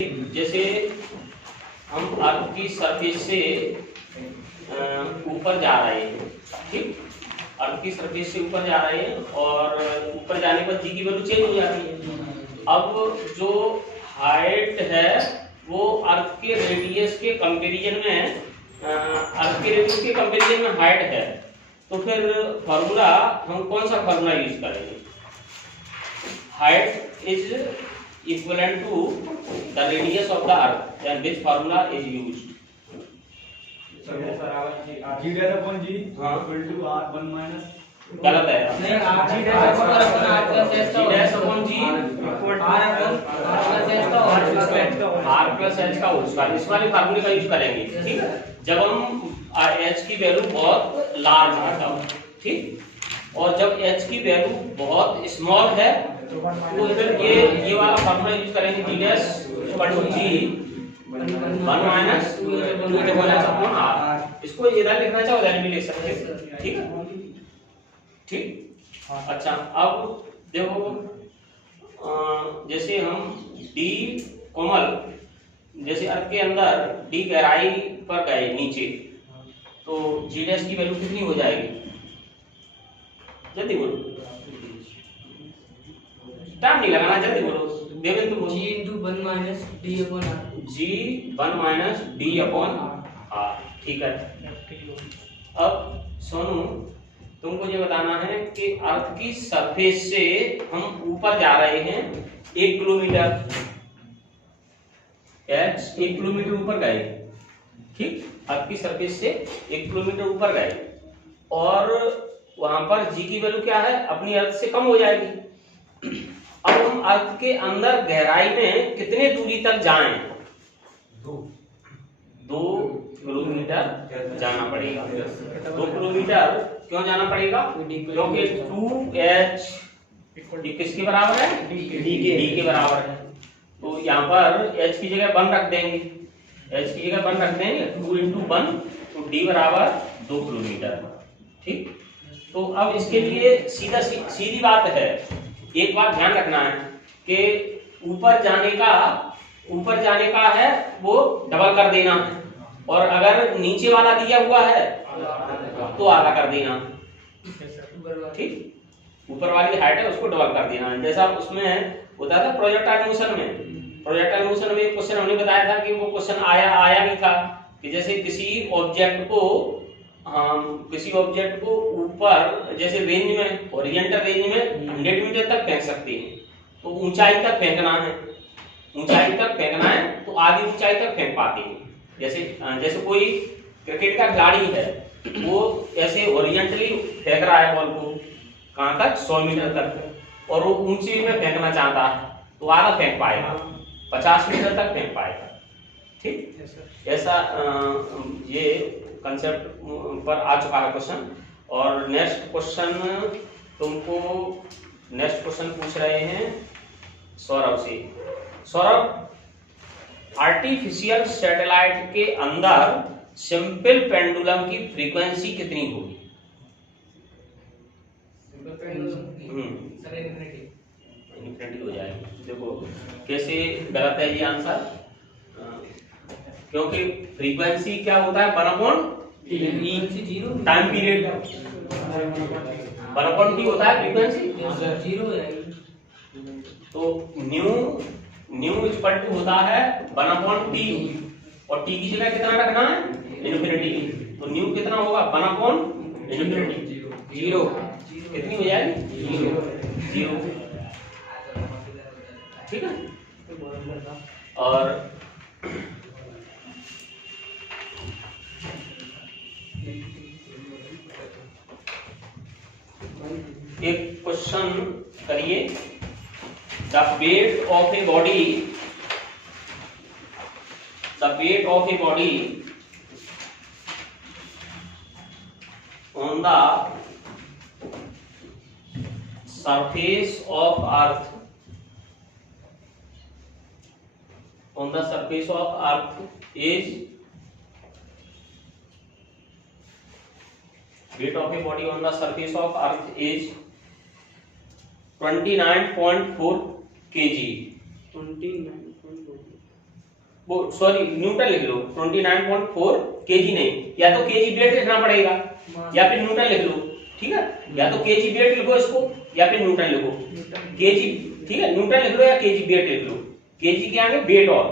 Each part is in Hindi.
जैसे हम अर्थ की सरफेस से ऊपर जा रहे हैं, ठीक, अर्थ की सरफेस से ऊपर जा रहे हैं और ऊपर जाने पर जी की वैल्यू चेंज हो जाती है। अब जो हाइट है वो अर्थ के रेडियस के कंपैरिजन में हाइट है, तो फिर फार्मूला हम कौन सा फार्मूला यूज करेंगे? Height is equivalent to the radius of the earth, and this formula is used. गलत है, आर प्लस एच का होल स्क्वायर, इस वाले फार्मूले का यूज करेंगे, ठीक है, जब हम एच की वैल्यू बहुत लार्ज है तब, ठीक, और जब एच की वैल्यू बहुत स्मॉल है तो फिर ये वाला फार्मूला यूज करेंगे, d dash equal to g 1 minus 2h upon r. इसको इधर लिखना चाहो उधर भी लिख सकते हैं, ठीक है, ठीक। अच्छा, अब देखो जैसे हम डी कोमल, जैसे अर्थ के अंदर डी गहराई पर गए नीचे, तो जी डैश की वैल्यू कितनी हो जाएगी? जल्दी बोलो, टाइम नहीं लगाना, जल्दी बोलो। देवेंद्र बोलो। G into 1 minus D upon R. G 1 minus D upon R, ठीक है। अब सोनू, तुमको ये बताना है कि अर्थ की सरफेस से हम ऊपर जा रहे हैं 1 किलोमीटर, एच 1 किलोमीटर ऊपर गए, ठीक, अर्थ की सरफेस से 1 किलोमीटर ऊपर गए और वहां पर जी की वैल्यू क्या है? अपनी अर्थ से कम हो जाएगी। अब हम अर्थ के अंदर गहराई में कितने दूरी तक जाएं? 2 किलोमीटर जाना पड़ेगा। 2 किलोमीटर क्यों जाना पड़ेगा? क्योंकि 2h किसके बराबर है? डी के बराबर है। तो यहाँ पर h की जगह 1 रख देंगे, h की जगह 1 रख देंगे, 2 इंटू 1, तो d बराबर 2 किलोमीटर, ठीक। तो अब इसके लिए सीधी बात है, एक बात ध्यान रखना है कि ऊपर जाने का है वो डबल कर देना है, और अगर नीचे वाला दिया हुआ है तो आधा कर देना, ठीक। ऊपर वाली हाइट है उसको डबल कर देना है, जैसा उसमें होता था प्रोजेक्टाइल मोशन में। प्रोजेक्टाइल मोशन में एक क्वेश्चन हमने बताया था कि वो क्वेश्चन आया नहीं था कि जैसे किसी ऑब्जेक्ट को ऊपर जैसे रेंज में, ओरिएंटल रेंज में 100 मीटर तक फेंक सकते हैं, तो ऊंचाई तक फेंकना है, तो आधी ऊंचाई तक फेंक पाते हैं। जैसे कोई क्रिकेट का खिलाड़ी है, वो ऐसे ओरिएंटली फेंक रहा है बॉल को, कहां तक? 100 मीटर तक, और वो ऊंची में फेंकना चाहता है तो आधा फेंक पाएगा, 50 मीटर तक फेंक पाएगा, ठीक। ऐसा ये कंसेप्ट पर आ चुका है क्वेश्चन। और नेक्स्ट क्वेश्चन पूछ रहे हैं सौरभ से। सौरभ, आर्टिफिशियल सैटेलाइट के अंदर सिंपल पेंडुलम की फ्रीक्वेंसी कितनी होगी? इन्फिनिटी हो जाएगी। देखो कैसे गलत है ये आंसर, क्योंकि फ्रीक्वेंसी क्या होता है? 1/t टाइम पीरियड, 1/t होता है फ्रीक्वेंसी, 0 हो जाएगी। तो न्यू इक्वल टू होता है 1/t, और t की जगह कितना रखना है? इन्फिनिटी। तो न्यू कितना होगा? 1/infinity, 0 कितनी हो जाएगी? 0, ठीक है। और एक क्वेश्चन करिए, the weight of a body on the surface of earth is weight of a body on the surface of earth is 29.4 kg. 29.4 वो सॉरी न्यूटन लिख लो, 29.4 केजी नहीं, या तो केजी वेट लिखना पड़ेगा या फिर न्यूटन लिख लो, ठीक है, या तो केजी वेट लिखो इसको या फिर न्यूटन लिखो, केजी, ठीक है, न्यूटन लिख लो या केजी वेट लिख लो, केजी क्या है वेट और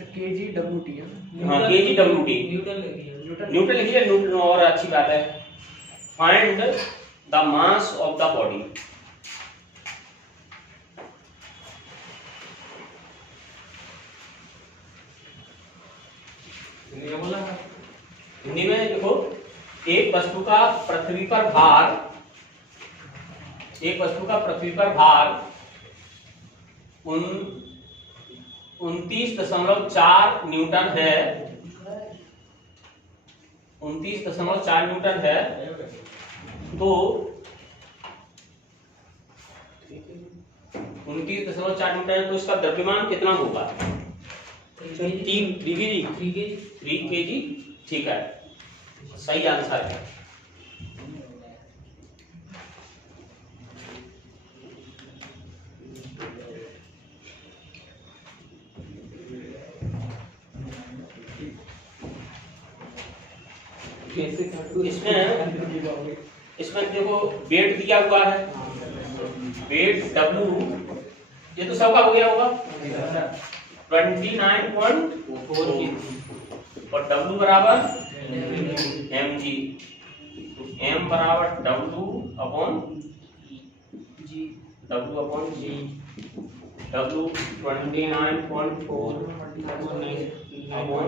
केजी डब्ल्यूटी है, हाँ केजी डब्ल्यूटी, न्यूटन लगी है, न्यूटन लिखिए, न्यूटन और अच्छी बात है। Find the mass of the body, Hindi में देखो, एक वस्तु का पृथ्वी पर भार, एक वस्तु का पृथ्वी पर भार 29.4 न्यूटन है, 29.4 न्यूटन है, तो 29.4 न्यूटन है, तो इसका द्रव्यमान कितना होगा? 3 केजी, ठीक है, सही आंसर है। इसमें देखो वेट दिया हुआ है, वेट W, ये तो सबका हो गया होगा 29.4 और W बराबर mg, m बराबर W upon g, W 29.4 upon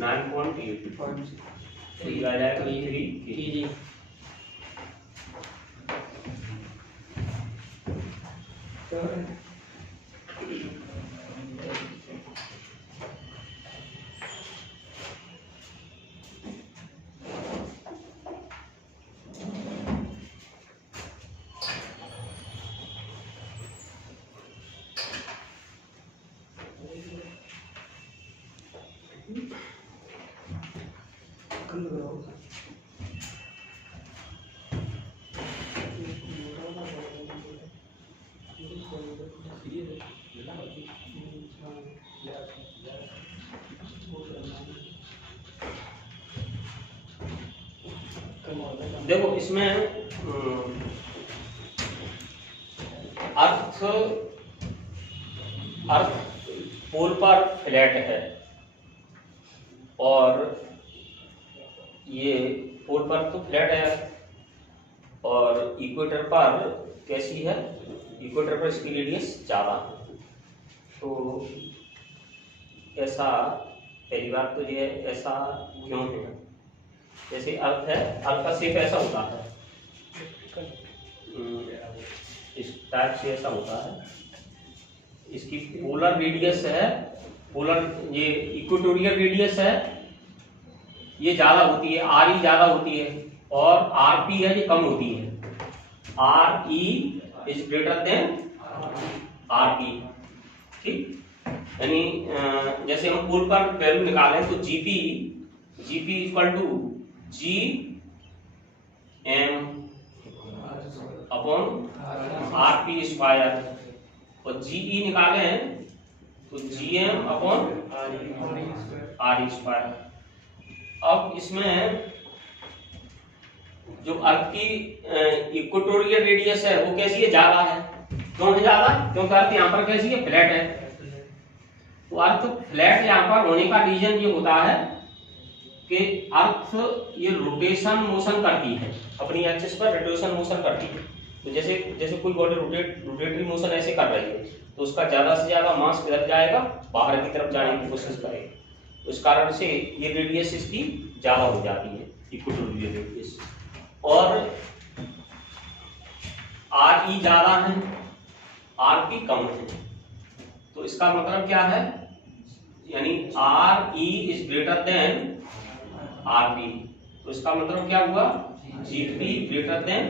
9.8, तो ये आ जाएगा 3 केजी। देखो इसमें अर्थ पोल पर फ्लैट है और ये पोल पर तो फ्लैट है और इक्वेटर पर कैसी है, इक्वेटर पर इसकी रेडियस ज्यादा है, तो ऐसा पहली बात तो ये ऐसा क्यों है? जैसे अर्थ है, अर्थ का शेप ऐसा होता है, इस टाइप से ऐसा होता है, इसकी पोलर रेडियस है, पोलर ये इक्वेटोरियल रेडियस है, ये ज्यादा होती है, आर ई ज्यादा होती है और आर पी है ये कम होती है, r e is greater than r p, ठीक, यानी जैसे हम पोल पर वैल्यू निकालें तो g p equal to g m upon r p square और जीई निकालें तो g m upon r square. अब इसमें जो अर्थ की इक्वेटोरियल रेडियस है वो कैसी है, ज्यादा है, क्यों है ज्यादा? क्योंकि अर्थ यहाँ पर कैसी है, फ्लैट है, तो अर्थ फ्लैट यहाँ पर होने का रीजन ये होता है कि अर्थ ये रोटेशन मोशन करती है, अपनी एक्सिस पर रोटेशन मोशन करती है, तो जैसे कोई बॉडी रोटेटरी मोशन ऐसे कर रही है तो उसका ज्यादा से ज्यादा मास किधर जाएगा, बाहर की तरफ जाने की कोशिश करेगा, तो इस कारण से ये रेडियस इसकी ज्यादा हो जाती है, इक्वेटोरियल रेडियस, और आर ई ज्यादा है, आर पी कम है, तो इसका मतलब क्या है, यानी are e is greater than r P, तो इसका मतलब क्या हुआ, G P greater than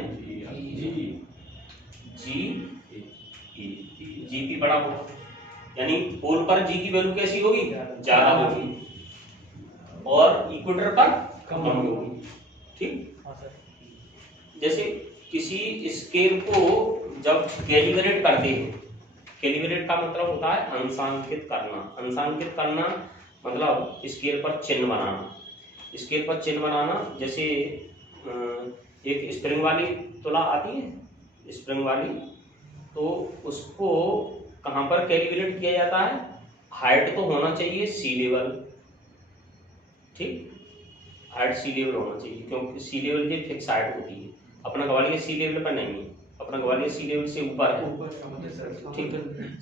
G P बड़ा होगा, यानी पोल पर जी की वैल्यू कैसी होगी, ज्यादा होगी और इक्वेटर पर कम होगी, ठीक। जैसे किसी स्केल को जब कैलिब्रेट करते हैं कैलिब्रेट का मतलब होता है अंशांकित करना। अंशांकित करना मतलब स्केल पर चिन्ह बनाना। स्केल पर चिन्ह बनाना जैसे एक स्प्रिंग वाली तुला आती है, स्प्रिंग वाली, तो उसको कहाँ पर कैलिब्रेट किया जाता है? हाइट तो होना चाहिए सी लेवल, ठीक, हाइट सी लेवल होना चाहिए, क्योंकि सी लेवल की फिक्स हाइट होती है। अपना ग्वालियर सी लेवल पर नहीं है, अपना ग्वालियर सी लेवल से ऊपर है, ठीक,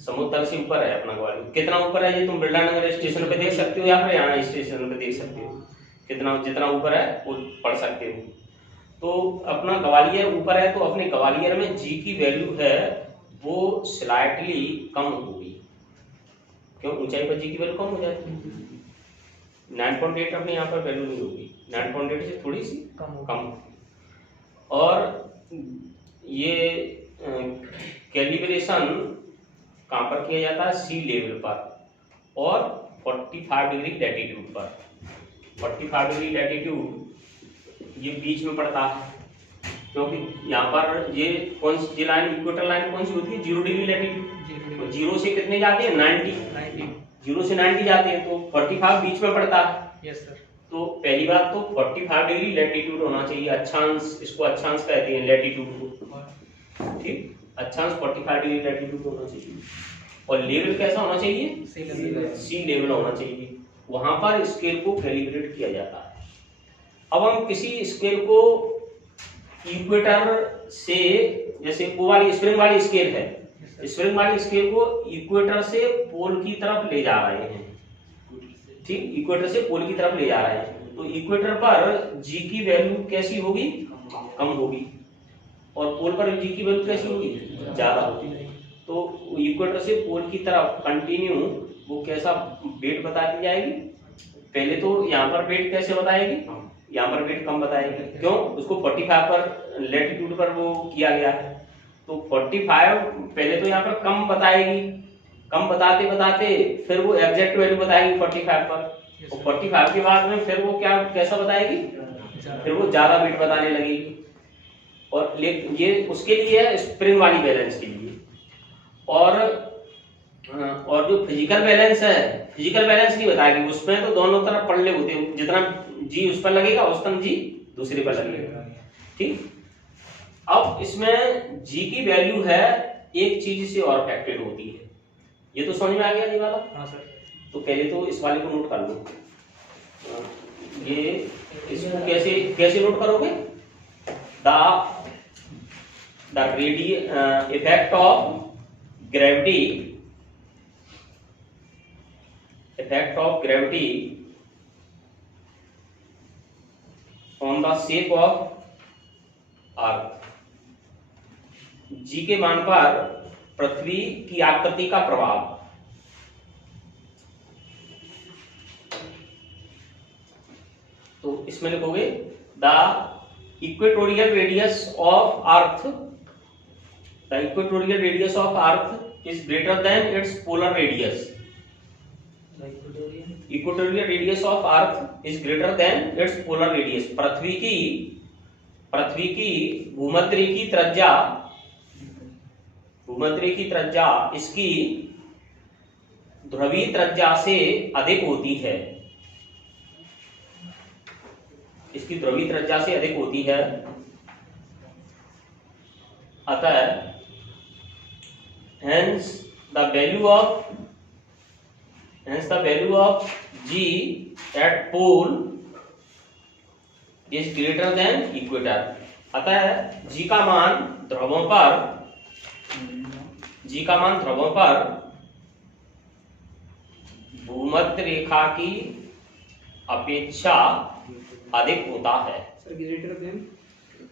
समुद्र से ऊपर है अपना ग्वालियर। कितना ऊपर है ये तुम बिरला नगर स्टेशन पे देख सकते हो, या फिर यहाँ स्टेशन पे देख सकते हो, कितना जितना ऊपर है वो पढ़ सकते हो। तो अपना ग्वालियर ऊपर है, तो अपने ग्वालियर में जी की वैल्यू है वो स्लाइटली कम होगी, क्यों? ऊंचाई पर जी की वैल्यू कम हो जाती है। 9.8 अपने यहाँ पर वैल्यू नहीं होगी, 9.8 से थोड़ी सी कम। और ये कैलिब्रेशन कहाँ पर किया जाता है? सी लेवल पर और 45 डिग्री लैटिट्यूड पर। 45 डिग्री लैटिट्यूड ये बीच में पड़ता है, क्योंकि यहाँ पर ये कौन सी लाइन, इक्वेटर लाइन कौन सी होती है? 0 डिग्री लैटिट्यूड। 0 से कितने जाते हैं? 90। 0 से 90 जाते हैं, तो 45 बीच में पड़ता है। Yes sir. तो पहली बात तो 45 डिग्री लैटिट्यूड होना चाहिए, अक्षांश, इसको अक्षांश कहते हैं लैटिट्यूड को, ठीक, अक्षांश 45 डिग्री लैटिट्यूड होना चाहिए। और लेवल कैसा होना चाहिए? सी लेवल होना चाहिए। वहां पर स्केल को कैलिब्रेट किया जाता है। अब हम किसी स्केल को इक्वेटर से, जैसे वो वाली स्प्रिंग वाली स्केल है, स्प्रिंग वाली स्केल को इक्वेटर से पोल की तरफ ले जा रहे हैं, ठीक, इक्वेटर से पोल की तरफ ले जा रहे हैं, तो इक्वेटर पर जी की वैल्यू कैसी होगी? कम होगी, और पोल पर जी की वैल्यू कैसी होगी? ज्यादा होगी। तो इक्वेटर से पोल की तरफ कंटिन्यू वो कैसा वेट बताती जाएगी? पहले तो यहाँ पर वेट कैसे बताएगी? यहाँ पर वेट कम बताएगी, क्यों? उसको 45 पर लैटिट्यूड पर वो किया गया है, तो 45 पहले तो यहाँ पर कम बताएगी, कम बताते बताते फिर वो एग्जैक्ट वैल्यू बताएगी 45 पर, और 45 के बाद में फिर वो क्या कैसा बताएगी? फिर वो ज्यादा वेट बताने लगेगी। और ये उसके लिए है, स्प्रिंग वाली बैलेंस के लिए। और जो फिजिकल बैलेंस है, फिजिकल बैलेंस नहीं बताएगी, उसमें तो दोनों तरफ पल्ले होते हैं, जितना जी उस पर लगेगा उतना जी दूसरे पर लगेगा, ठीक। अब इसमें जी की वैल्यू है एक चीज से और अफेक्टेड होती है, ये तो समझ में आ गया ये वाला? हाँ सर। तो पहले तो इस वाले को नोट कर लो। ये इसको कैसे कैसे नोट करोगे? The effect of gravity on the shape of earth। जी के मान पर पृथ्वी की आकृति का प्रभाव। तो इसमें लिखोगे the equatorial radius of earth, the equatorial radius of earth is greater than its polar radius. Equatorial radius of earth is greater than its polar radius. पृथ्वी की भूमध्य की त्रिज्या इसकी ध्रुवीय त्रिज्या से अधिक होती है, इसकी ध्रुवीय त्रिज्या से अधिक होती है। अतः hence the value of G at pole is greater than equator। अतः G का मान ध्रुवों पर भूमध्य रेखा की अपेक्षा अधिक होता है।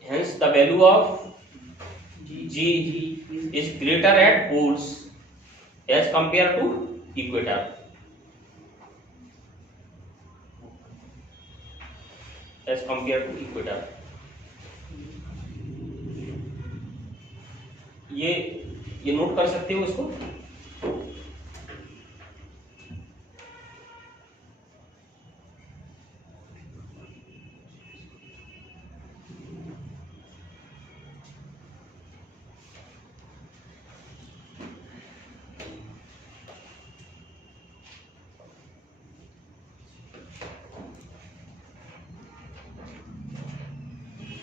Hence the value of G is greater at poles as compared to equator। As compared to equator। ये नोट कर सकते हो इसको।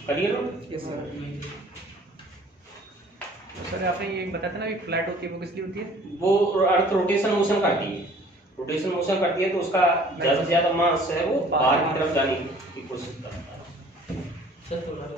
क्लियर हो? Yes sir. सर आपने ये बताया था ना, एक फ्लैट होती है वो किस लिए होती है? वो अर्थ रोटेशन मोशन करती है, रोटेशन मोशन करती है तो उसका ज्यादा से ज्यादा मास है वो बाहर की तरफ जाने की कोशिश करता है। सर थोड़ा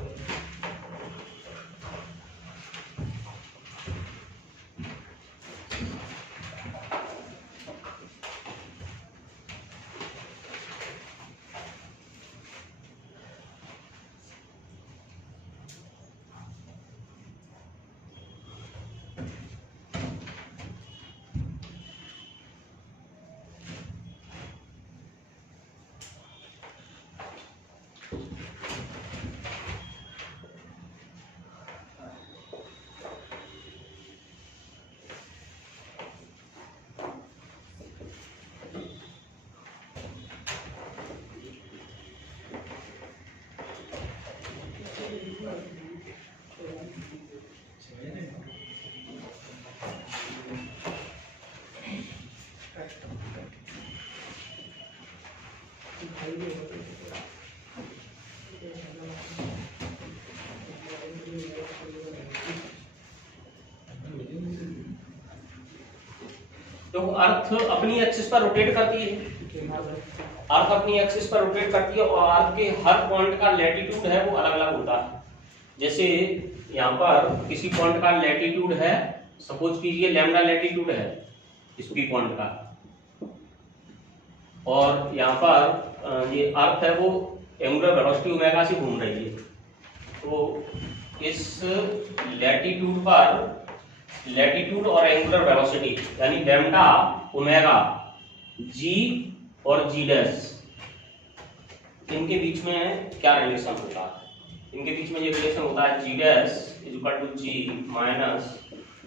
तो अर्थ अपनी एक्सिस पर रोटेट करती है, अर्थ अपनी एक्सिस पर रोटेट करती है और अर्थ के हर पॉइंट का लैटिट्यूड है वो अलग अलग होता है। जैसे यहाँ पर किसी पॉइंट का लैटिट्यूड है, सपोज कीजिए लैम्डा लैटिट्यूड है इस पी पॉइंट का, और यहाँ पर ये अर्थ है वो एंगुलर वेलोसिटी ओमेगा से घूम रही है, तो इस लैटिट्यूड पर लैटिट्यूड और एंगुलर वेलोसिटी यानी लैम्डा ओमेगा जी और जी डैश, इनके बीच में क्या रिलेशन होता है? इनके बीच में ये रिलेशन होता है g dash is equal to g minus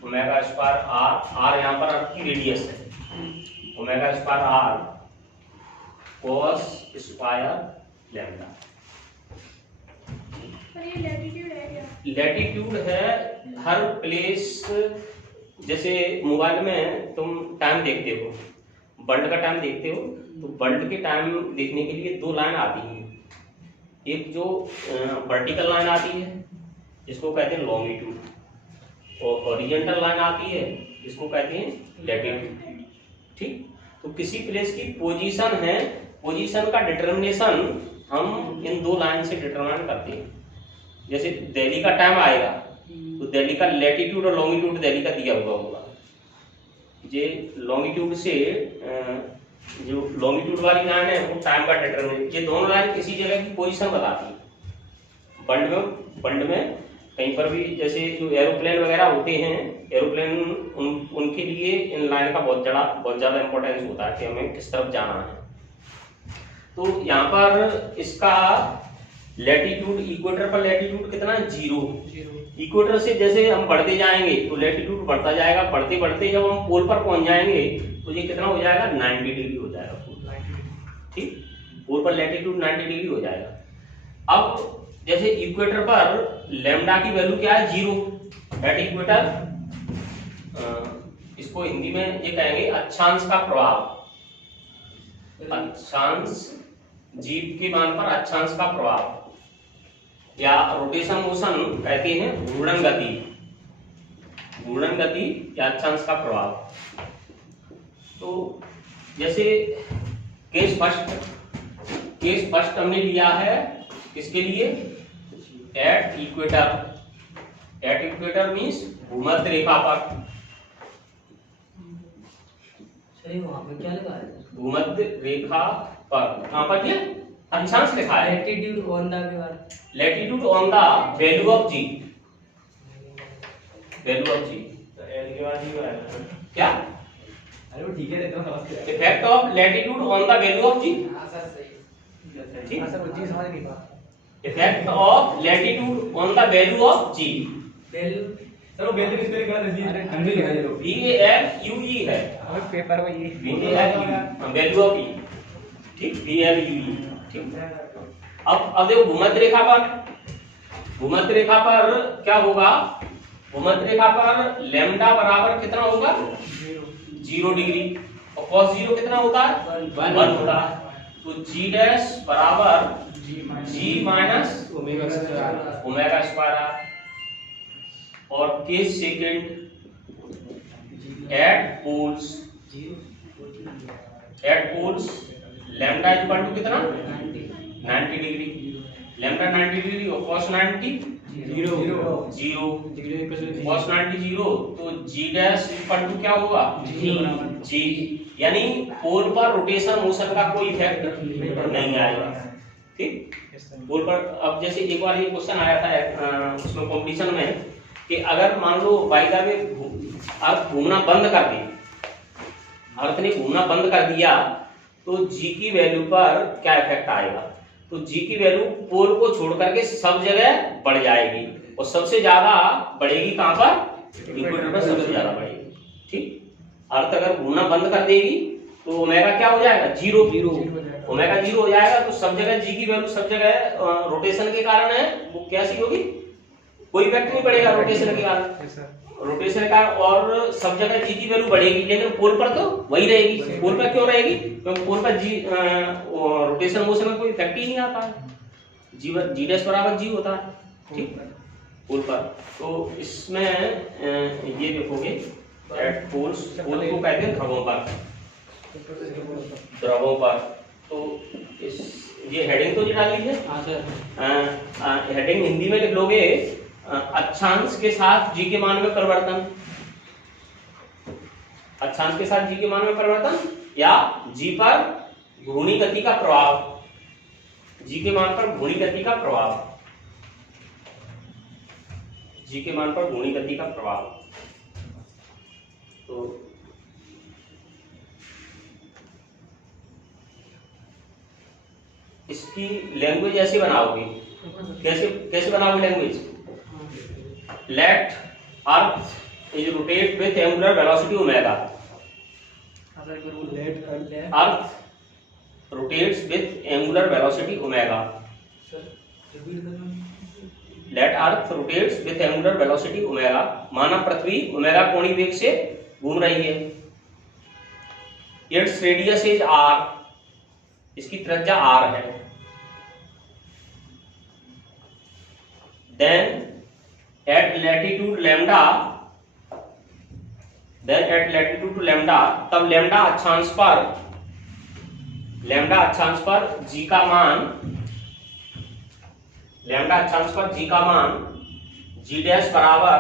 omega square R, R यहाँ पर अर्थ की रेडियस है, omega square R cos square lambda. ये लैटिट्यूड है क्या? लैटिट्यूड है हर प्लेस, जैसे मोबाइल में तुम टाइम देखते हो, वर्ल्ड का टाइम देखते हो, तो वर्ल्ड के टाइम देखने के लिए दो लाइन आती हैं, एक जो वर्टिकल लाइन आती है जिसको कहते हैं लॉन्गिट्यूड, और हॉरिजॉन्टल लाइन आती है जिसको कहते हैं लैटिट्यूड। ठीक, तो किसी प्लेस की पोजीशन है, पोजीशन का डिटर्मिनेशन हम इन दो लाइन से डिटरमाइन करते हैं। जैसे दिल्ली का टाइम आएगा तो दिल्ली का लैटिट्यूड और लॉन्गिट्यूड दिल्ली का दिया हुआ होगा, ये लॉन्गिट्यूड से जो लॉन्गिट्यूड वाली लाइन है वो टाइम का डिटरमिनेट, ये दोनों लाइन किसी जगह की पोजीशन बताती है। वर्ल्ड में कहीं पर भी जैसे जो एरोप्लेन वगैरह होते हैं, एरोप्लेन उनके लिए इन लाइन का बहुत ज़्यादा इंपॉर्टेंस होता है कि हमें किस तरफ जाना है। तो यहाँ पर इसका लैटिट्यूड, इक्वेटर पर लैटिट्यूड कितना है? 0। इक्वेटर से जैसे हम बढ़ते जाएंगे तो लैटिट्यूड बढ़ता जाएगा, बढ़ते बढ़ते जब हम पोल पर पहुंच जाएंगे तो ये कितना हो जाएगा? 90 डिग्री हो जाएगा। ठीक, पोल पर लैटिट्यूड 90 डिग्री हो जाएगा। अब जैसे इक्वेटर पर लैम्डा की वैल्यू क्या है? 0 एट इक्वेटर, इसको हिंदी में ये कहेंगे अक्षांश का प्रभाव, अक्षांश जीव के मान पर अक्षांश का प्रभाव, या रोटेशन मोशन कहते हैं घूर्णन गति, घूर्णन गति या अक्षांश का प्रभाव। तो जैसे केस फर्स्ट हमने लिया है किसके लिए? At equator, at equator means भूमध्य रेखा पर। सही, वहां पे क्या लिखा है? भूमध्य रेखा पर, कहां पर ये अक्षांश लिखा है? लैटिट्यूड ऑन द के बाद latitude on the value of g, value of g l के बाद ही आएगा क्या? अरे वो ठीक है, देखो समझते effect of latitude on the value of g. हाँ सर सही। ठीक, हाँ सर वो जी समझ नहीं पा। Effect of latitude on the value of g. Value sir वो बेसिक स्पेलिंग गलत है जी, हम भी लिखा है लोग। VALUE है, हमें पेपर में ये VALUE वैल्यू ऑफ ई। ठीक, VALUE। ठीक, अब देखो भूमध्य रेखा पर, भूमध्य रेखा पर क्या होगा? भूमध्य रेखा पर लैम्डा बराबर कितना होगा? 0 डिग्री, और cos 0 कितना होता है? 1 होता है। तो G डैश बराबर g minus omega square omega square R, और case second at poles lambda equal to कितना 90 डिग्री, लैम्डा 90 डिग्री और cos 90 जीरो, cos 90 जीरो, तो g डैश इक्वल टू क्या होगा g, यानी पोल पर रोटेशन मोशन का कोई इफेक्ट नहीं आएगा। ठीक, पोल पर अब जैसे एक बार ये क्वेश्चन आया था उसमें कंपटीशन में कि अगर मान लो वायदा में अर्थ घूमना बंद कर दे, अर्थ ने घूमना बंद कर दिया तो g की वैल्यू पर क्या इफेक्ट आएगा, तो g की वैल्यू पोल को छोड़ करके सब जगह बढ़ जाएगी, और सबसे ज्यादा बढ़ेगी कहां पर, इक्वेटर पर सबसे ज्यादा बढ़ेगी। ठीक, अर्थ अगर घूमना बंद कर देगी तो ओमेगा क्या हो जाएगा, जीरो, ओमेगा जीरो हो जाएगा, तो सब जगह g की वैल्यू सब जगह रोटेशन के कारण है वो कैसी होगी, कोई इफेक्ट नहीं पड़ेगा रोटेशन के कारण, रोटेशन का, और सब जगह जी की वैल्यू बढ़ेगी, लेकिन पोल पर तो वही रहेगी। पोल पर क्यों रहेगी, क्योंकि पोल पर जी रोटेशन मोशन में कोई इफेक्ट ही नहीं आता है, जी डैश बराबर जी होता है। ठीक, पोल पर तो इसमें ये देखोगे एट पोल्स, पोल को कहते हैं ध्रुवों पर, ध्रुवों पर, तो इस ये हेडिंग तो डाल लीजिए। हाँ सर, हेडिंग हिंदी में लिख लोगे अक्षांश के साथ जी के मान में परिवर्तन, अक्षांश के साथ जी के मान में परिवर्तन, या जी पर घूर्णी गति का प्रभाव, जी के मान पर घूर्णी गति का प्रभाव, जी के मान पर घूर्णी गति का प्रभाव। तो इसकी लैंग्वेज ऐसे बनाओगे, कैसे कैसे बनाओगे language, let earth is rotate with angular velocity omega, earth rotates with angular velocity omega, let earth rotates with angular velocity omega, माना पृथ्वी ओमेगा कोणीय वेग से घूम रही है, its radius is r, इसकी त्रिज्या r है, then at latitude lambda, then at latitude lambda, तब लैम्डा अक्षांश पर, लैम्डा अक्षांश पर g का मान, लैम्डा अक्षांश पर g का मान g डैश बराबर,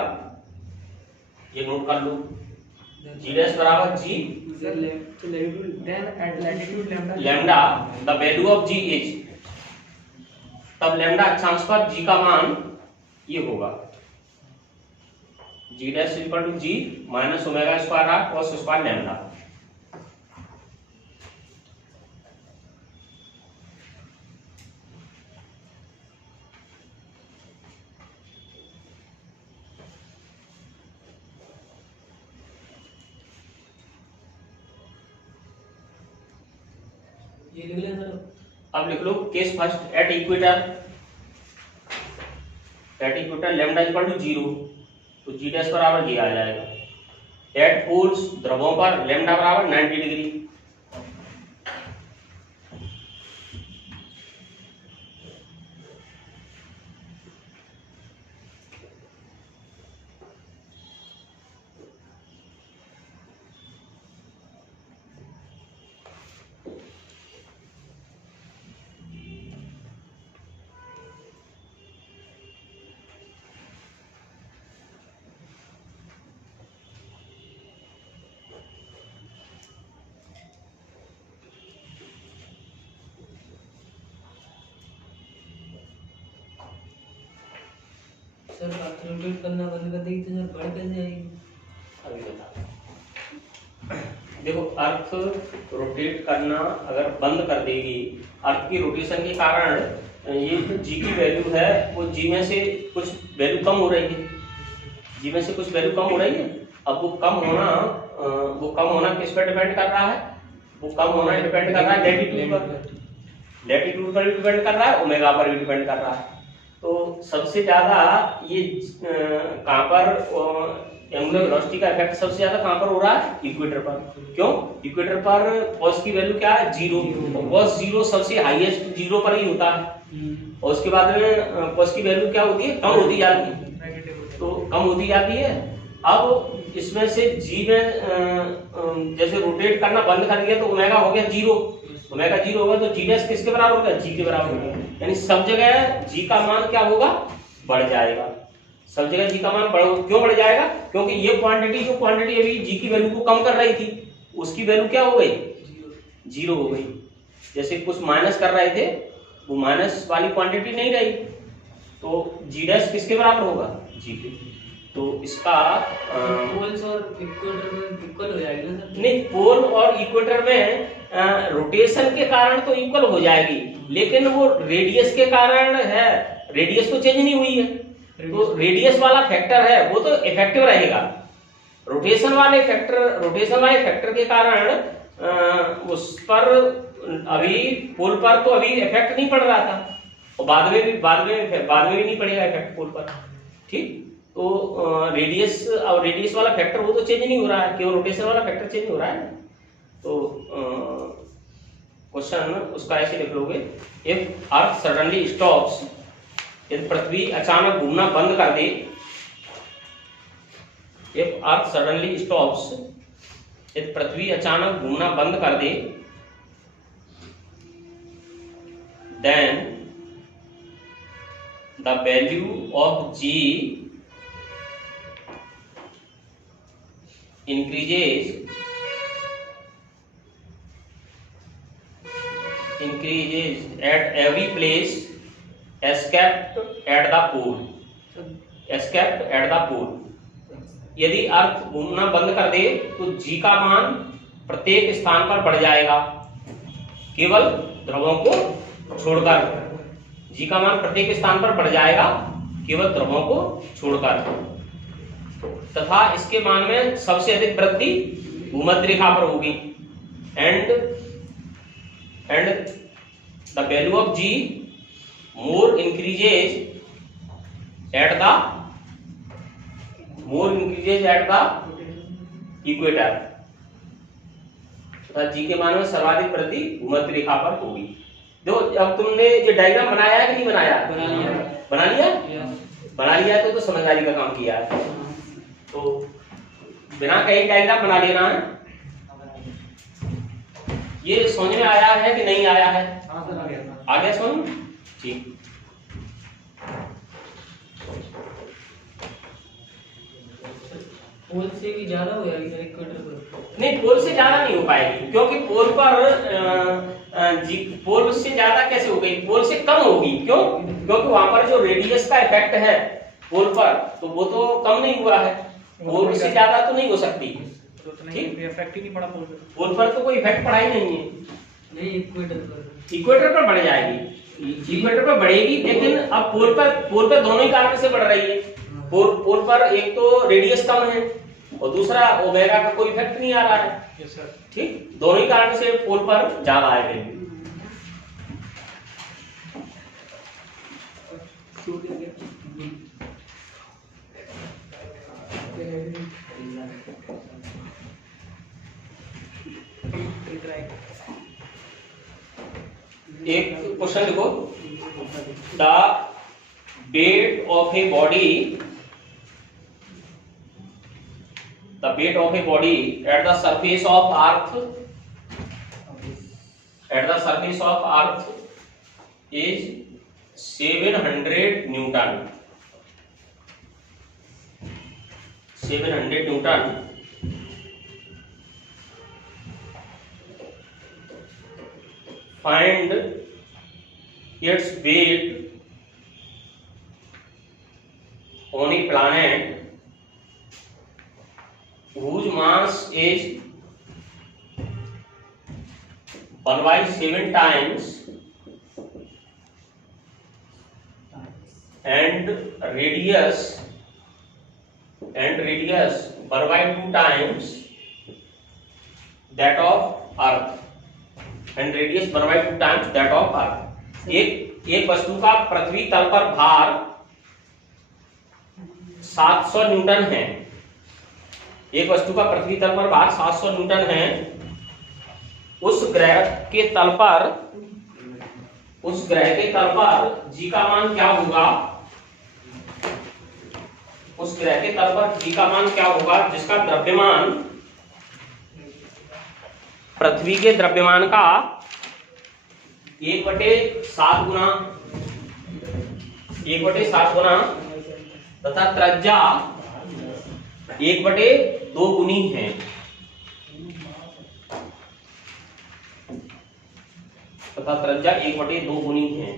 ये नोट कर लो, g डैश बराबर g then at latitude lambda lambda the value of g is, तब लैम्डा अक्षांश पर g का मान ये होगा g dash equal to g minus omega square are cos square lambda. ये लिख लें सर, अब लिख लो case first at equator, at equator lambda equal to zero, तो जी डैश बराबर ये आ जाएगा, एट पोल्स ध्रुवों पर लैम्डा बराबर 90 डिग्री, सर अर्थ रोटेट करना बंद कर देगी तो सर बढ़ कैसे जाएगी? अभी बता, देखो अर्थ रोटेट करना अगर बंद कर देगी, अर्थ की रोटेशन के कारण ये जो जी की वैल्यू है वो जी में से कुछ वैल्यू कम हो रही है, जी में से कुछ वैल्यू कम हो रही है। अब वो कम होना किस पर डिपेंड कर रहा है, वो कम होना डिपेंड कर रहा है लैटिट्यूड पर, लैटिट्यूड पर भी डिपेंड कर रहा है, ओमेगा पर भी डिपेंड कर रहा है। तो सबसे ज्यादा ये कहाँ पर एंगुलर वेलोसिटी का इफेक्ट सबसे ज्यादा कहां पर हो रहा है? इक्वेटर पर। क्यों? इक्वेटर पर cos की वैल्यू क्या है? 0। cos 0 सबसे हाईएस्ट 0 पर ही होता है, और उसके बाद में cos की वैल्यू क्या होती है? कम होती जाती है, तो कम होती जाती है। अब इसमें से g में जैसे रोटेट करना बंद कर दिया तो ओमेगा हो गया 0, ओमेगा 0 होगा तो g डैश किसके बराबर होगा? g के बराबर होगा। यानी सब जगह g का मान क्या होगा? बढ़ जाएगा। सब जगह जी का मान क्यों बढ़ जाएगा? क्योंकि ये क्वांटिटी जो क्वांटिटी अभी जी की वैल्यू को कम कर रही थी उसकी वैल्यू क्या हो गई? 0 हो गई। जैसे कुछ माइनस कर रहे थे वो माइनस वाली क्वांटिटी नहीं रही, तो जी डैश किसके बराबर होगा? जी के। तो इसका पोल्स और इक्वेटर में इक्वल हो जाएगा ना सर? नहीं, पोल और इक्वेटर में रोटेशन के कारण तो इक्वल हो जाएगी, लेकिन वो रेडियस के कारण है, रेडियस तो चेंज नहीं हुई है, तो रेडियस वाला फैक्टर है वो तो इफेक्टिव रहेगा। रोटेशन वाले फैक्टर के कारण उस पर अभी पोल पर तो अभी इफेक्ट नहीं पड़ रहा था, और बाद में भी नहीं पड़ेगा इफेक्ट पोल पर। ठीक, तो रेडियस वाला फैक्टर वो तो चेंज नहीं हो रहा है, केवल रोटेशन वाला फैक्टर चेंज हो रहा है। तो क्वेश्चन उसका ऐसे लिख लोगे, इफ अर्थ सडनली स्टॉप्स, यदि पृथ्वी अचानक घूमना बंद कर दे, इफ अर्थ सडनली स्टॉप्स, यदि पृथ्वी अचानक घूमना बंद कर दे, then the value of g increases at every place except at the pole, except at the pole। यदि अर्थ घूमना बंद कर दे तो जी का मान प्रत्येक स्थान पर बढ़ जाएगा, केवल ध्रुवों को छोड़कर। जी का मान प्रत्येक स्थान पर बढ़ जाएगा केवल ध्रुवों को छोड़कर, तथा इसके मान में सबसे अधिक वृद्धि भूमध्य रेखा पर होगी। And the value of ji more increases at the equator, तथा जी के मान में सर्वाधिक वृद्धि भूमध्य रेखा पर होगी। देखो, अब तुमने ये डायग्राम बनाया है कि नहीं बनाया? बना लिया तो समझदारी का काम किया है। तो बिना कहीं डायग्राम बना लेना है। ये समझ में आया है कि नहीं आया है? आ गया समझ? ठीक। पोल से भी ज्यादा हो जाएगी इक्वेटर पर? नहीं, पोल से ज्यादा नहीं हो पाएगी, क्योंकि पोल पर पोल से ज्यादा कैसे हो गई? पोल से कम होगी। क्यों? क्योंकि वहां पर जो रेडियस का इफेक्ट है पोल पर, तो वो तो कम नहीं हुआ है, पोल से ज्यादा तो नहीं हो सकती। ठीक, इफेक्ट ही नहीं पड़ा पोल पर तो कोई इफेक्ट पड़ा ही नहीं है। नहीं, इक्वेटर पर बढ़ जाएगी, इक्वेटर पर बढ़ेगी, लेकिन अब पोल पर दोनों ही कारण से बढ़ रही है। पोल पर एक तो रेडियस कम है और दूसरा ओमेगा का कोई इफेक्ट नहीं आ रहा है। ठीक, दोनों ही कारण से पोल पर ज्यादा आएगा। एक क्वेश्चन देखो, the weight of a body at the surface of earth is 700 Newton. Find its weight on a planet whose mass is 1/7 times and radius 1/2 times that of Earth, and radius 1/2 times that of Earth। एक वस्तु का पृथ्वी तल पर भार 700 न्यूटन है एक वस्तु का पृथ्वी तल पर भार 700 न्यूटन है, उस ग्रह के तल पर जी का मान क्या होगा, उस ग्रह के तल पर जी का मान क्या होगा जिसका द्रव्यमान पृथ्वी के द्रव्यमान का 1/7 गुना तथा त्रिज्या 1/2 गुनी है। तथा त्रिज्या 1/2 गुनी है।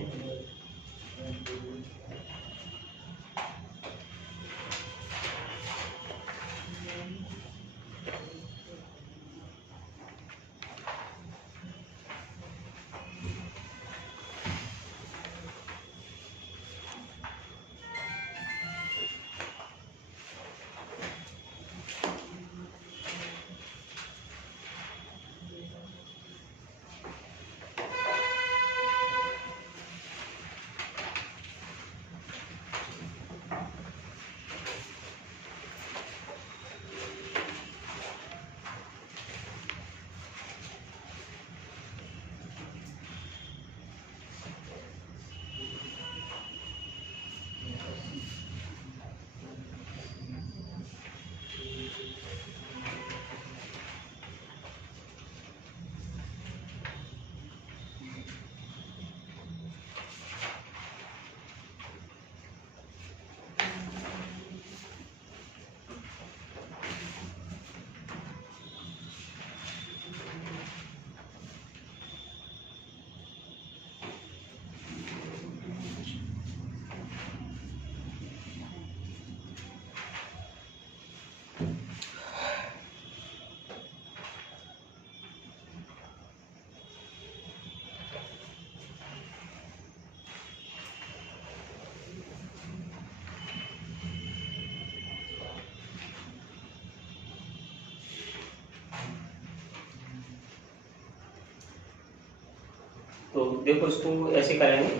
तो देखो इसको ऐसे करेंगे,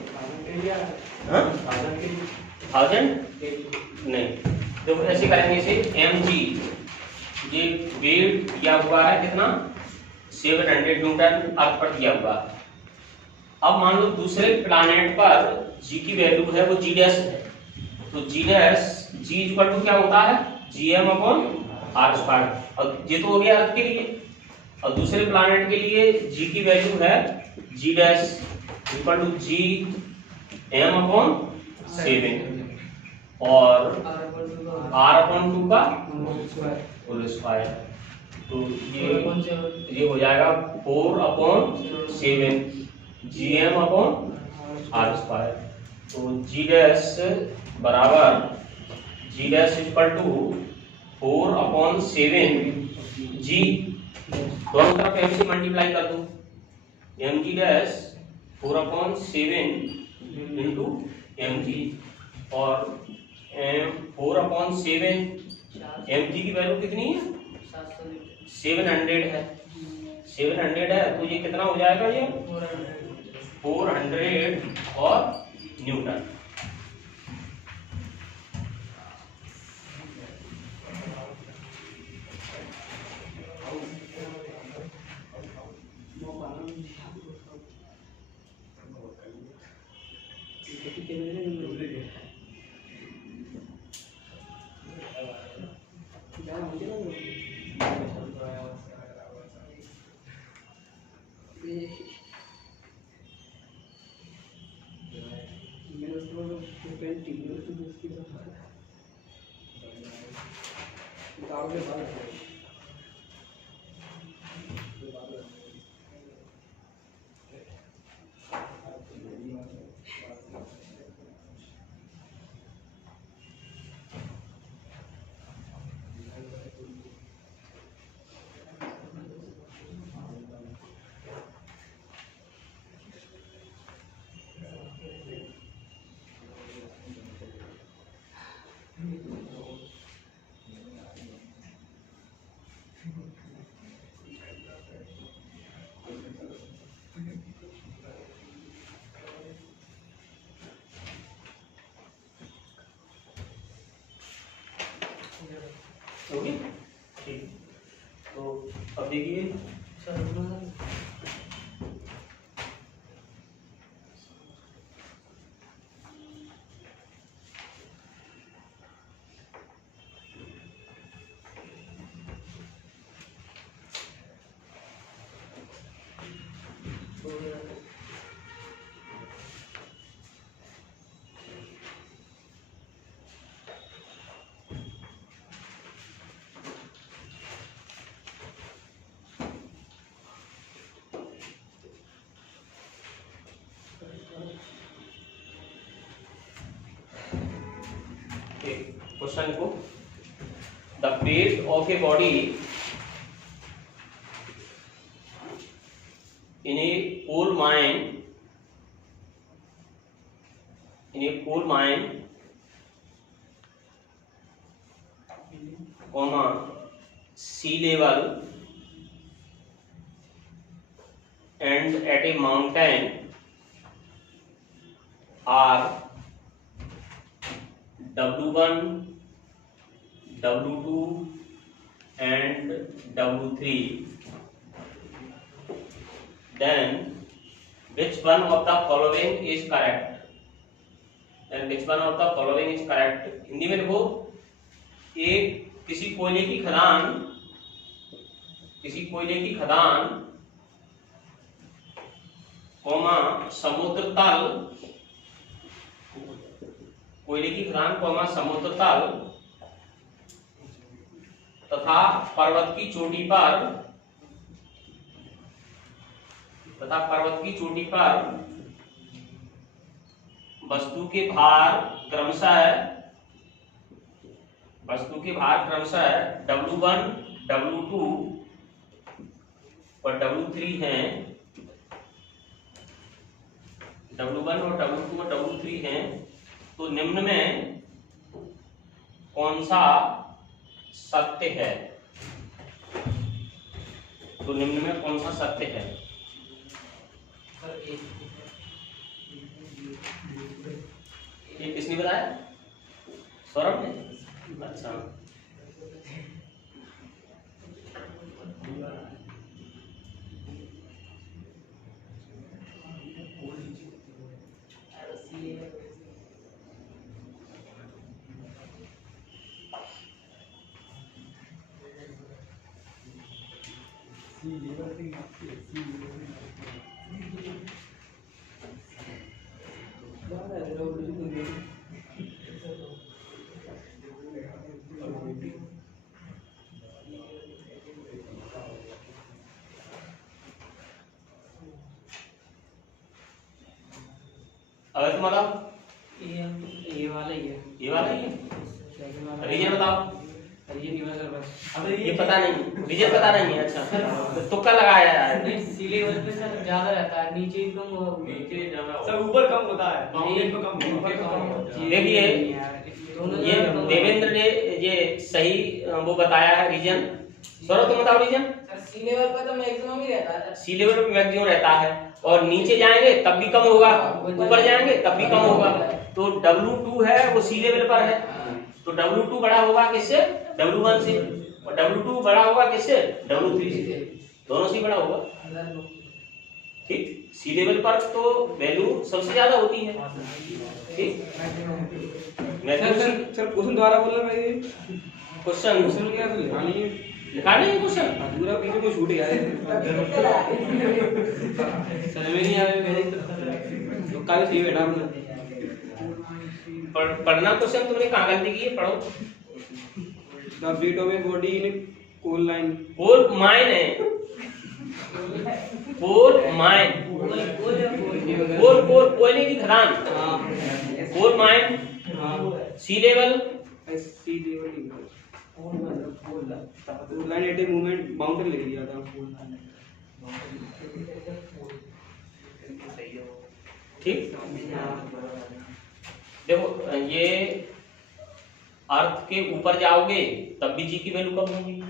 हाँ 1000 नहीं, देखो ऐसे करेंगे इसे mg, ये वेट दिया हुआ है कितना 700 न्यूटन अर्थ पर दिया हुआ है। अब मान लो दूसरे प्लैनेट पर g की वैल्यू है वो g डैश है, तो g dash g equal to क्या होता है gm/r²। और ये तो हो गया अर्थ के लिए, और दूसरे प्लैनेट के लिए g की वैल्यू है g dash equal to gm/7 और r/2 का होल स्क्वायर। तो ये हो जाएगा 4/7 gm/r²। तो g डैश बराबर g dash equal to 4/7 g, दोनों तरफ m से मल्टीप्लाई कर दो, mg डैश 4/7 इंटू mg और 4/7 mg की वैल्यू कितनी है 700 है, 700 है, तो ये कितना हो जाएगा ये 400 और न्यूटन। ओके ठीक। देखिए क्वेश्चन को, the weight of a body in a coal mine comma sea level and at a mountain are W1, W2 and W3, then which one of the following is correct? Hindi में लिखो, एक किसी कोयले की खदान कॉमा समुद्र तल, कोयले की खदान कॉमा समुद्र तल तथा पर्वत की चोटी पर वस्तु के भार क्रमशः W1, W2 और W3 हैं, W1 और W2 और W3 हैं, तो निम्न में कौन सा सत्य है? ये किसने बताया? सौरभ ने? अच्छा, अगर तुम बताओ, ये वाला ही है। रीजन बताओ। रीजन नहीं पता बस। अब ये पता नहीं, रीजन पता नहीं है। अच्छा, तो तुक्का लगाया यार। नहीं, सी लेवल पे सर ज्यादा रहता है, नीचे एकदम नीचे ज्यादा सर ऊपर कम होता है, माउंटेन पे कम होता है। देखिए, ये देवेंद्र ने ये सही वो बताया है रीजन। सौरभ तुम बताओ रीजन। सी लेवल पे तो मैक्सिमम ही रहता है। सी लेवल पे मैक्सिमम रहता है, और नीचे जाएंगे तब भी कम होगा, ऊपर जाएंगे तब भी कम होगा। तो W2 है वो सी लेवल पर है, तो W2 बड़ा होगा किससे? W1 से, और W2 बड़ा होगा किससे? W3 से, दोनों से बड़ा होगा। ठीक, सी लेवल पर तो वैल्यू सबसे ज्यादा होती है। ठीक, सर क्वेश्चन दोबारा बोलना मैं ये क्वेश्चन क्या लिखा नहीं है, लिखा नहीं है क्वेश्चन। पूरा पीछे को छूट गया है सर में नहीं आवे मेरे तो काहे सही बैठा हमने पढ़ना क्वेश्चन तुमने कहाँ गलती की है? पढ़ो। The weight of a body in coal line, coal mine है, कोल माइन, कोयले की खदान, coal mine, sea level, sea level line at a movement mountain ले लिया था। ठीक, देखो ये अर्थ के ऊपर जाओगे तब भी जी की वैल्यू कम होगी,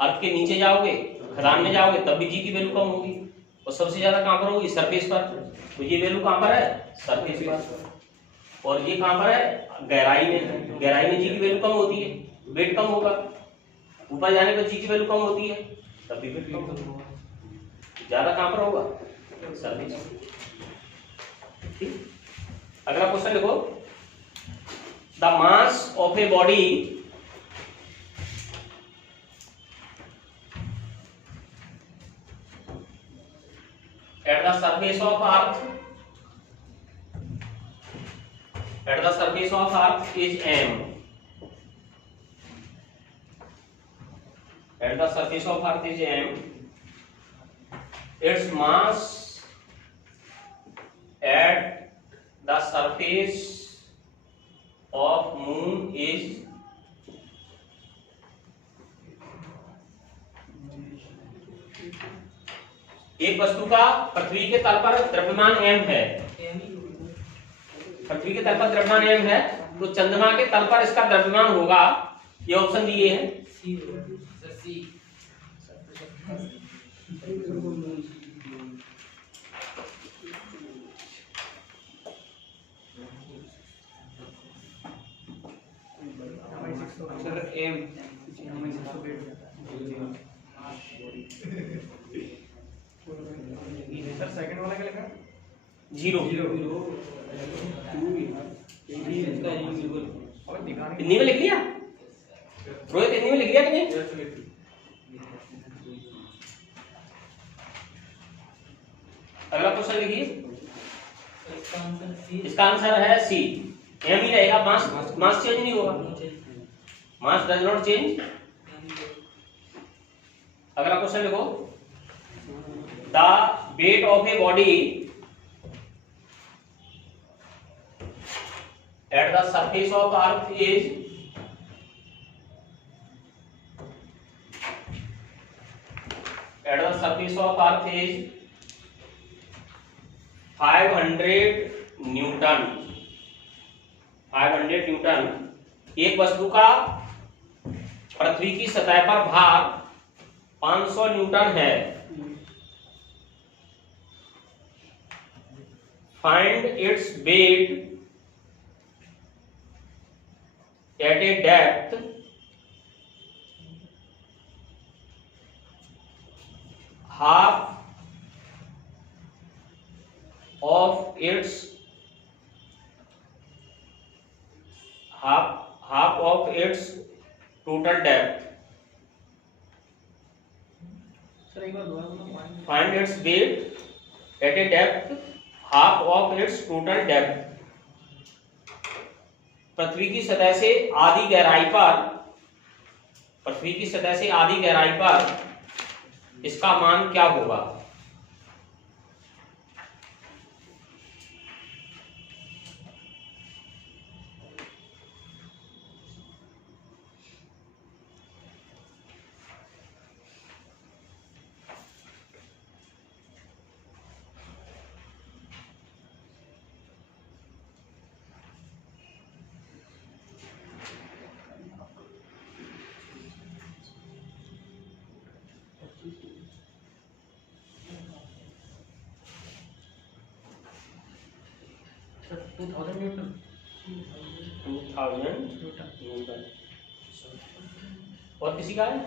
अर्थ के नीचे जाओगे, खदान में जाओगे तब भी जी की वैल्यू कम होगी, और सबसे ज्यादा कहां पर होगी? सरफेस पर। तो ये वैल्यू कहां पर है? सरफेस पर। और ये कहां पर है? गहराई में। गहराई में जी की वैल्यू कम होती है, वेट कम होगा। ऊपर जाने पर जी की वैल्यू कम होती है, तभी वेट कम होगा। ज्यादा कहां पर होगा? सरफेस। ठीक, अगला क्वेश्चन देखो, the mass of a body at the surface of earth is m. At the surface of earth is m. Its mass at the surface of moon is एक वस्तु का पृथ्वी के तल पर द्रव्यमान m है, पृथ्वी के तल पर द्रव्यमान m है, तो चंद्रमा के तल पर इसका द्रव्यमान होगा, ये ऑप्शन दिए हैं। सर एम सर सेकंड वाला क्या लिखा? 0। और दिखाने हिंदी में लिख लिया रोहित? हिंदी में लिख लिया कि नहीं? अगला क्वेश्चन लिखिए, इसका आंसर है सी, एम ही रहेगा। मास चेंज नहीं होगा, मास डज नॉट चेंज। अगला क्वेश्चन लिखो, the weight of a body at the surface of earth is is 500 Newton. 500 Newton. एक वस्तु का पृथ्वी की सतह पर भार 500 न्यूटन है। Find its weight at a depth half of its total depth. Find its weight at a depth half of its total depth. पृथ्वी की सतह से आधी गहराई पर इसका मान क्या होगा? Two thousand Newton. और किसी का है?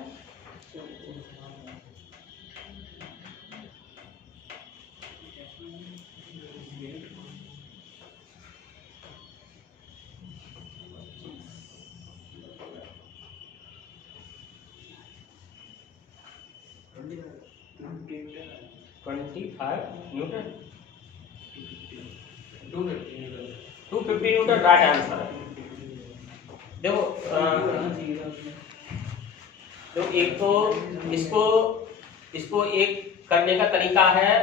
न्यूटन 250 न्यूटन राइट आंसर है। देखो तो एक तो इसको एक करने का तरीका है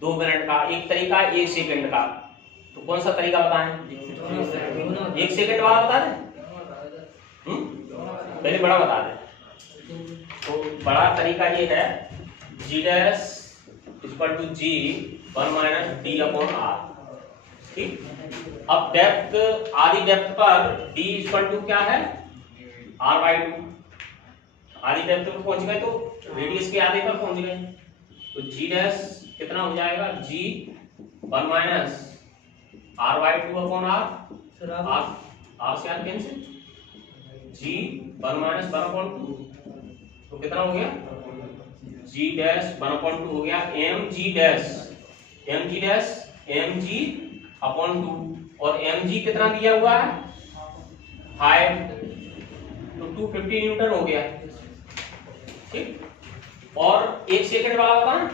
2 मिनट का, एक तरीका है 1 सेकंड का। तो कौन सा तरीका बताएं? 1 सेकंड वाला बता दें? पहले बड़ा बता दें। तो बड़ा तरीका ये है G'=G1 - D/R। ठीक, अब डेप्थ, आधी डेप्थ पर D क्या है? R/2। आधी डेप्थ पर पहुंच गए तो रेडियस के आधे पर पहुंच गए, तो G' कितना हो जाएगा? G1 - R/2/R। R से R कैंसिल, G1 - 12/2 तो कितना हो गया? जी डैश 1/2 हो गया m g dash m g upon 2 और एम जी कितना दिया हुआ है 5 तो 250 न्यूटन हो गया। ठीक और 1 सेकंड वाला बता ना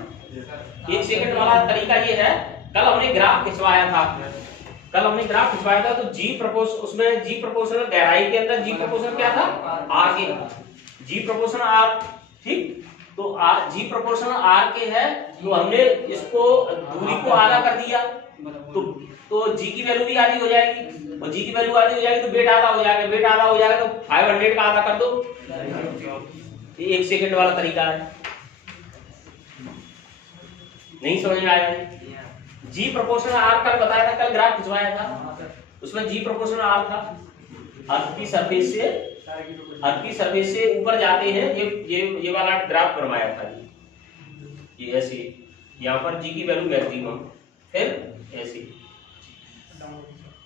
1 सेकंड वाला तरीका ये है कल हमने ग्राफ खिंचवाया था तो जी प्रोपोर्शनल गहराई के अंदर जी प्रोपोर्शनल क्या था आर के जी प्रोपोर्शनल आर ठीक तो जी प्रोपोर्शनल आर के है तो हमने इसको दूरी को आधा कर दिया तो जी की वैल्यू भी आधी हो जाएगी और जी की वैल्यू आधी हो जाएगी तो वेट आधा हो जाएगा तो 500 का आधा कर दो। ये 1 सेकंड वाला तरीका है नहीं समझ में आया जी प्रोपोर्शनल आर कल बताया था कल ग्राफ खिंचवाया था उसमें जी प्रोपोर्शनल आर था अर्थ की सरफेस से ऊपर जाते हैं ये वाला ग्राफ बनवाया था ये ऐसे यहाँ पर जी की वैल्यू मैक्सिमम फिर ऐसे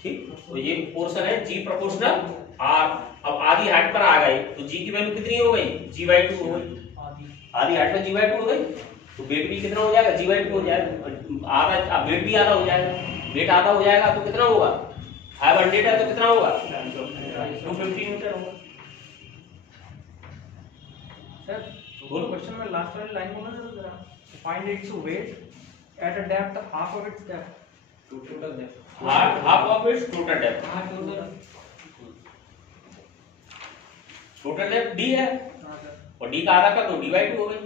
ठीक तो ये पोर्शन है जी प्रोपोर्शनल आर अब आधी हाइट पर आ गए तो जी की वैल्यू कितनी हो गई g/2 हो गई आधी हाइट पर g/2 हो गई तो वेट भी कितना हो जाएगा g/2 हो जाएगा आधा वेट भी आधा हो जाएगा तो कितना होगा 500 है तो कितना होगा 250 न्यूटन होगा। सर बोलो क्वेश्चन में लास्ट वाली लाइन बोलना जरा find its weight at a depth half of its depth total depth half of its total depth d है और d का आधा कर दो d/2 हो गई।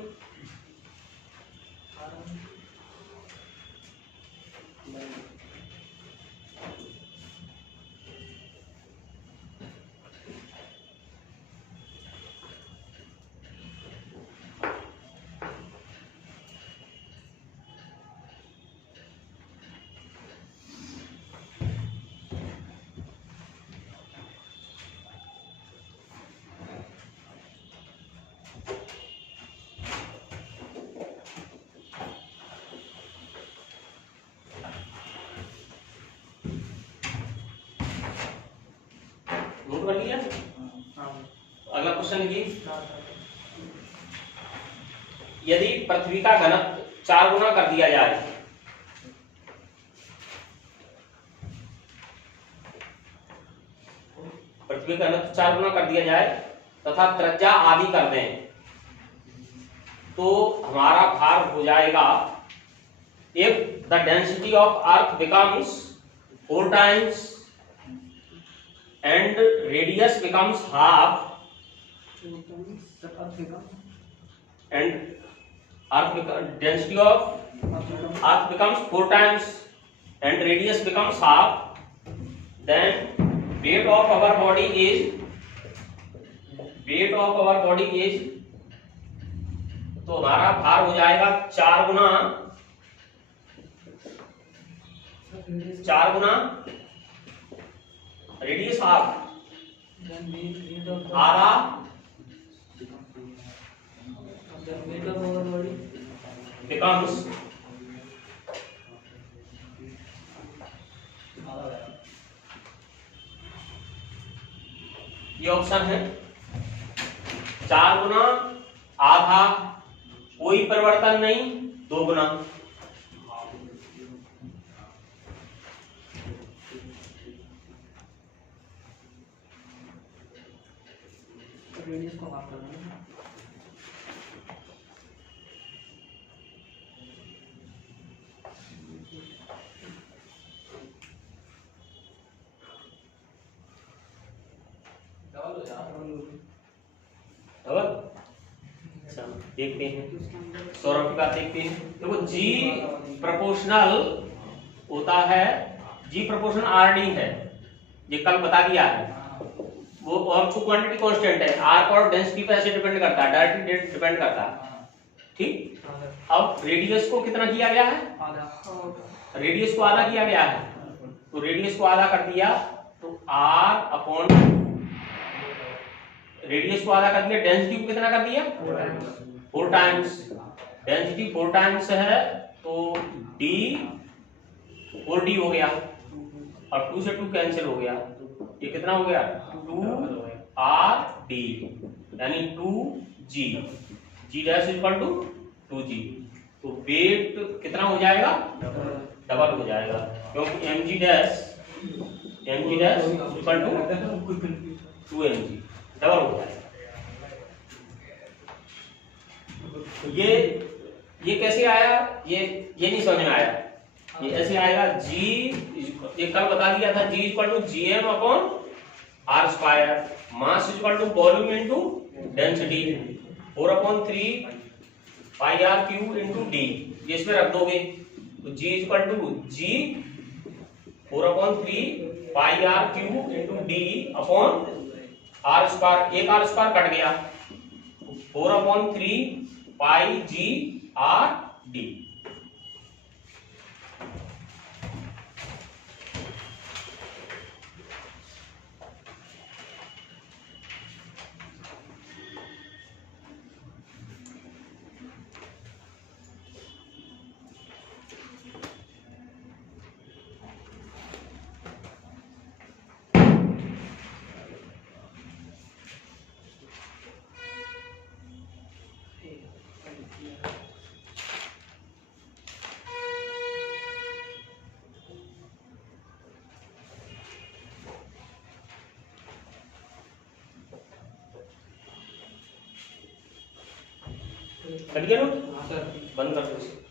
नोट कर लिया अगला क्वेश्चन लिखिए यदि पृथ्वी का घनत्व 4 गुना कर दिया जाए पृथ्वी का घनत्व 4 गुना कर दिया जाए तथा त्रिज्या आधी कर दें तो हमारा भार हो जाएगा if the density of earth becomes 4 times and radius becomes half and density of earth becomes 4 times and radius becomes half then weight of our body is तो हमारा भार हो जाएगा 4 गुना रेडियस हाफ आधा becomes ये ऑप्शन है 4 गुना आधा कोई परिवर्तन नहीं 2 गुना रेडियस को हाफ कर देना देखते हैं सौरभ की बात देखते हैं देखो जी प्रोपोर्शनल होता है जी प्रोपोर्शनल आर डी है ये कल बता दिया है वो और तो क्वांटिटी कांस्टेंट है आर और डेंसिटी पे ऐसे डिपेंड करता है डायरेक्टली डिपेंड करता है ठीक अब रेडियस को कितना किया गया है रेडियस को आधा किया गया है तो रेडियस को आधा कर दिया तो r अपॉन रेडियस को आधा कर दिया डेंसिटी को कितना कर दिया 4 टाइम्स डेंसिटी 4 टाइम्स है तो d 4d हो गया और 2 से 2 कैंसिल हो गया ये कितना हो गया 2rd यानी 2g g dash equal to 2g। तो वेट कितना हो जाएगा, डबल हो जाएगा, क्योंकि mg dash equal to 2mg, double हो जाएगा। ये कैसे आया, ये नहीं समझ में आया। ये ऐसे आएगा g, ये कल बता दिया था, g इक्वल टू gm upon r square, mass equal to volume into density, 4/3 pi r cube into d, ये इसमें रख दोगे तो g equal to g 4/3 pi r cube into d upon r square, एक आर स्क्वायर कट गया, 4/3 pi g r d. Cut गया ना, हाँ सर। बंद कर दो इसे।